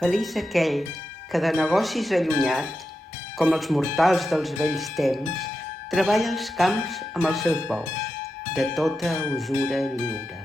Feliç aquell que de negocis allunyat, com els mortals dels vells temps, treballa els camps amb els seus bous, de tota usura lliure.